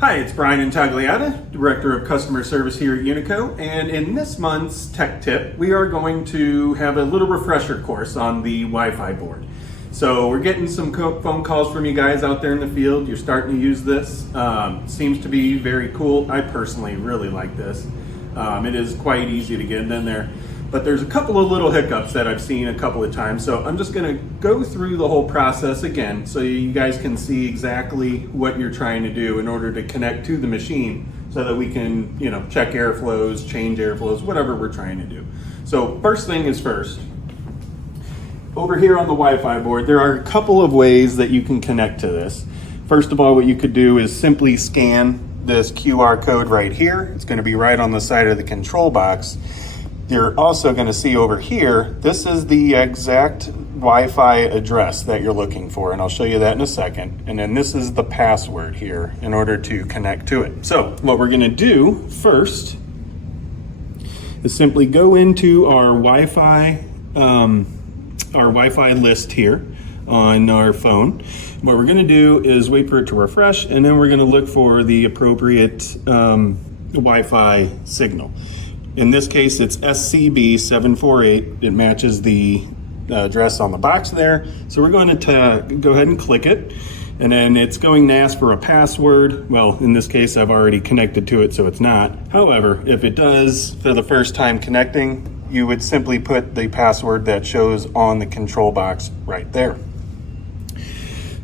Hi, it's Brian Intagliata, Director of Customer Service here at Unico, and in this month's Tech Tip, we are going to have a little refresher course on the Wi-Fi board. So we're getting some phone calls from you guys out there in the field. You're starting to use this. Seems to be very cool. I personally really like this. It is quite easy to get in there. But there's a couple of little hiccups that I've seen a couple of times. So I'm just gonna go through the whole process again so you guys can see exactly what you're trying to do in order to connect to the machine so that we can, check airflows, change airflows, whatever we're trying to do. So first thing is first. Over here on the Wi-Fi board, there are a couple of ways that you can connect to this. First of all, what you could do is simply scan this QR code right here. It's gonna be right on the side of the control box. You're also going to see over here, this is the exact Wi-Fi address that you're looking for, and I'll show you that in a second. And then this is the password here in order to connect to it. So what we're going to do first is simply go into our Wi-Fi list here on our phone. What we're going to do is wait for it to refresh, and then we're going to look for the appropriate Wi-Fi signal. In this case, it's SCB748. It matches the address on the box there. So we're going to go ahead and click it. And then it's going to ask for a password. Well, in this case, I've already connected to it, so it's not. However, if it does for the first time connecting, you would simply put the password that shows on the control box right there.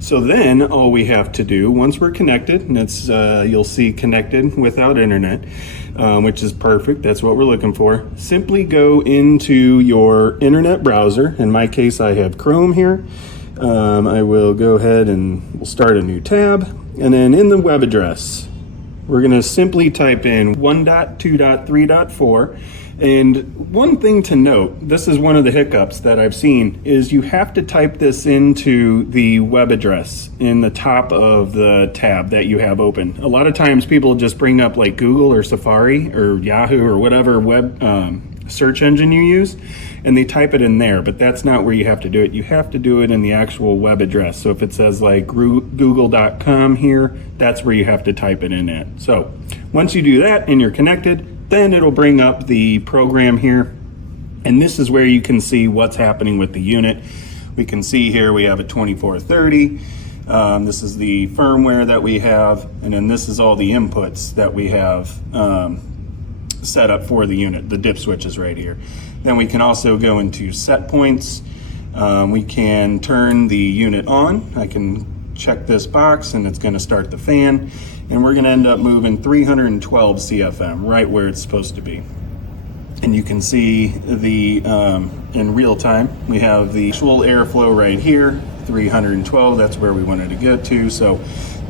So then all we have to do, once we're connected, and it's you'll see connected without internet, which is perfect, that's what we're looking for. Simply go into your internet browser. In my case, I have Chrome here. I will go ahead and we'll start a new tab. And then in the web address, we're gonna simply type in 1.2.3.4. And one thing to note, this is one of the hiccups that I've seen, is you have to type this into the web address in the top of the tab that you have open. A lot of times people just bring up like Google or Safari or Yahoo or whatever web search engine you use, and they type it in there, but that's not where you have to do it. You have to do it in the actual web address. So if it says like google.com here, that's where you have to type it in at. So once you do that and you're connected, then it'll bring up the program here. And this is where you can see what's happening with the unit. We can see here we have a 2430. This is the firmware that we have. And then this is all the inputs that we have set up for the unit. The dip switch is right here. Then we can also go into set points. We can turn the unit on. I can check this box and it's going to start the fan, and we're going to end up moving 312 CFM right where it's supposed to be. And you can see the in real time we have the actual airflow right here, 312. That's where we wanted to get to. So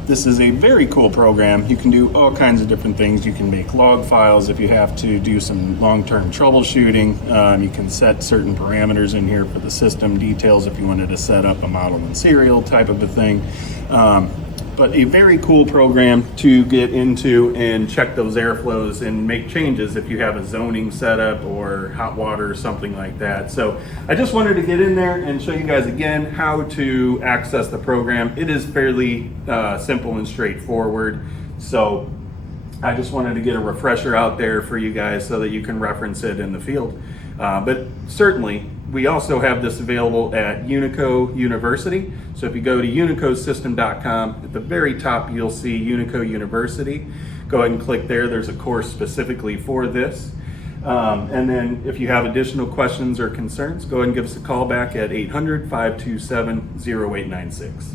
this is a very cool program. You can do all kinds of different things. You can make log files if you have to do some long-term troubleshooting. You can set certain parameters in here for the system details if you wanted to set up a model and serial type of a thing. But a very cool program to get into and check those airflows and make changes if you have a zoning setup or hot water or something like that. So I just wanted to get in there and show you guys again how to access the program. It is fairly simple and straightforward. So I just wanted to get a refresher out there for you guys so that you can reference it in the field. But certainly, we also have this available at Unico University. So if you go to unicosystem.com, at the very top you'll see Unico University. Go ahead and click there. There's a course specifically for this. And then if you have additional questions or concerns, go ahead and give us a call back at 800-527-0896.